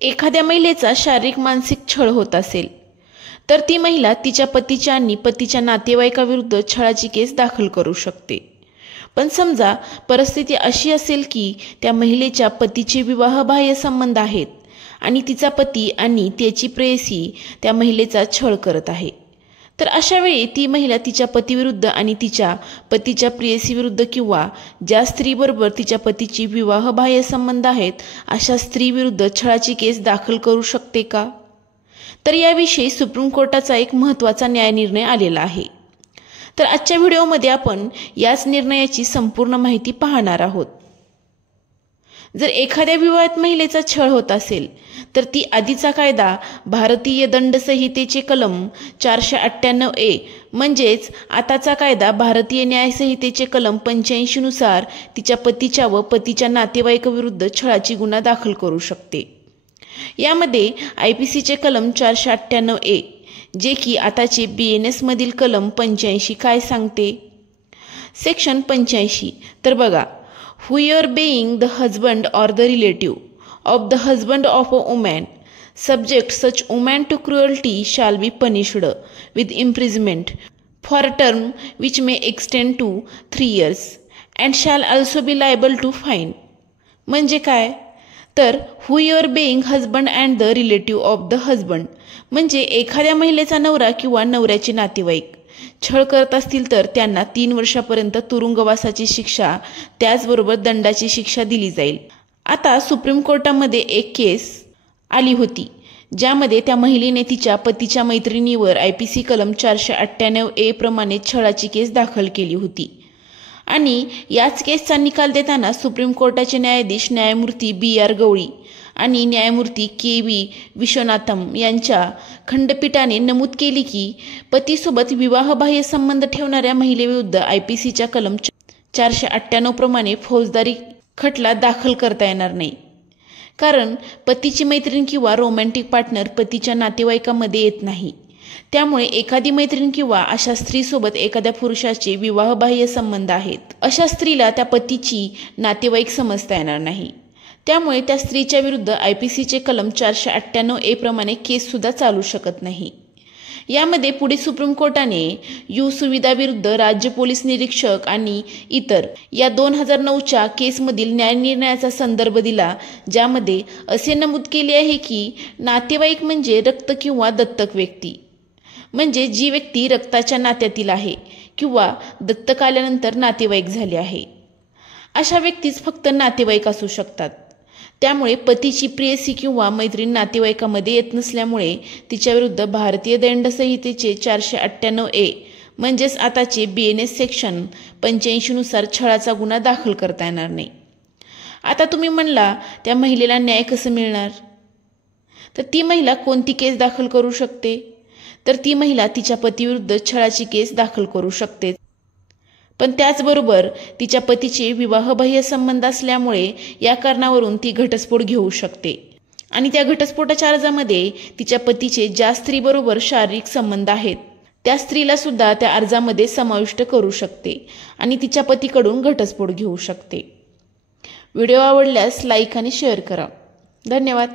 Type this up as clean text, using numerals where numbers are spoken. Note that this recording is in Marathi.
एखाद्या महिलेचा शारीरिक मानसिक छळ होत असेल तर ती महिला तिच्या पतीच्या आणि पतीच्या नातेवाईकाविरुद्ध छळाची केस दाखल करू शकते। पण समजा परिस्थिती अशी असेल की त्या महिलेच्या पतीचे विवाहबाह्य संबंध आहेत आणि तिचा पती आणि त्याची प्रेयसी त्या महिलेचा छळ करत आहे, तर अशा वेळी ती महिला तिच्या पतीविरुद्ध आणि तिच्या पतीच्या प्रेयसीविरुद्ध किंवा ज्या स्त्रीबरोबर तिच्या पतीची विवाहबाह्य संबंध आहेत अशा स्त्रीविरुद्ध छळाची केस दाखल करू शकते का? तर याविषयी सुप्रीम कोर्टाचा एक महत्त्वाचा न्यायनिर्णय आलेला आहे। तर आजच्या व्हिडिओमध्ये आपण याच निर्णयाची संपूर्ण माहिती पाहणार आहोत। जर एखाद्या विवाहित महिलेचा छळ होत असेल तर ती आधीचा कायदा भारतीय दंड संहितेचे कलम 498A म्हणजेच आताचा कायदा भारतीय न्याय संहितेचे कलम 85 नुसार तिच्या पतीच्या व पतीच्या नातेवाईकाविरुद्ध छळाची गुन्हा दाखल करू शकते। यामध्ये IPCचे कलम 498A जे की आताचे BNS मधील कलम 85 काय सांगते? सेक्शन 85 तर बघा, whoever being the husband or the relative of the husband of a woman subject such woman to cruelty shall be punished with imprisonment for a term which may extend to 3 years and shall also be liable to fine। म्हणजे काय? तर whoever being husband and the relative of the husband म्हणजे एखाद्या महिलेचा नवरा किंवा नवऱ्याचे नातेवाईक छळ करत असतील तर त्यांना 3 वर्षापर्यंत तुरुंगवासाची शिक्षा त्याचबरोबर दंडाची शिक्षा दिली जाईल। आता सुप्रीम कोर्टामध्ये एक केस आली होती ज्यामध्ये त्या महिलेने तिच्या पतीच्या मैत्रिणीवर IPC कलम 498A प्रमाणे छळाची केस दाखल केली होती आणि याच केसचा निकाल देताना सुप्रीम कोर्टाचे न्यायाधीश न्यायमूर्ती BR गवळी आणि न्यायमूर्ती KV विश्वनाथम यांच्या खंडपीठाने नमूद केली की पतीसोबत विवाहबाह्य संबंध ठेवणाऱ्या महिलेविरुद्ध IPCच्या कलम 498 प्रमाणे फौजदारी खटला दाखल करता येणार नाही, कारण पतीची मैत्रीण किंवा रोमॅन्टिक पार्टनर पतीच्या नातेवाईकामध्ये येत नाही। त्यामुळे एखादी मैत्रीण किंवा अशा स्त्रीसोबत एखाद्या पुरुषाचे विवाहबाह्य संबंध आहेत अशा स्त्रीला त्या पतीची नातेवाईक समजता येणार नाही। त्यामुळे त्या स्त्रीच्या विरुद्ध IPCचे कलम 498A प्रमाणे केस सुद्धा चालू शकत नाही। यामध्ये पुढे सुप्रीम कोर्टाने सुविधाविरुद्ध राज्य पोलीस निरीक्षक आणि इतर या 2009च्या केसमधील न्यायनिर्णयाचा संदर्भ दिला, ज्यामध्ये असे नमूद केले आहे की नातेवाईक म्हणजे रक्त किंवा दत्तक व्यक्ती, म्हणजे जी व्यक्ती रक्ताच्या नात्यातील आहे किंवा दत्तक आल्यानंतर नातेवाईक झाले आहे अशा व्यक्तीच फक्त नातेवाईक असू शकतात। त्यामुळे पतीची प्रेयसी किंवा मैत्रीण नातेवाईकामध्ये येत नसल्यामुळे तिच्याविरुद्ध भारतीय दंड संहितेचे 498A म्हणजेच आताचे BNS सेक्शन 85 नुसार छळाचा गुन्हा दाखल करता येणार नाही। आता तुम्ही म्हणला त्या महिलेला न्याय कसं मिळणार? तर ती महिला कोणती केस दाखल करू शकते? तर ती महिला तिच्या पतीविरुद्ध छळाची केस दाखल करू शकते, पण त्याचबरोबर तिच्या पतीचे विवाहबाह्य संबंध असल्यामुळे या कारणावरून ती घटस्फोट घेऊ शकते आणि त्या घटस्फोटाच्या अर्जामध्ये तिच्या पतीचे ज्या स्त्रीबरोबर शारीरिक संबंध आहेत त्या स्त्रीला सुद्धा त्या अर्जामध्ये समाविष्ट करू शकते आणि तिच्या पतीकडून घटस्फोट घेऊ शकते। व्हिडिओ आवडल्यास लाईक आणि शेअर करा। धन्यवाद।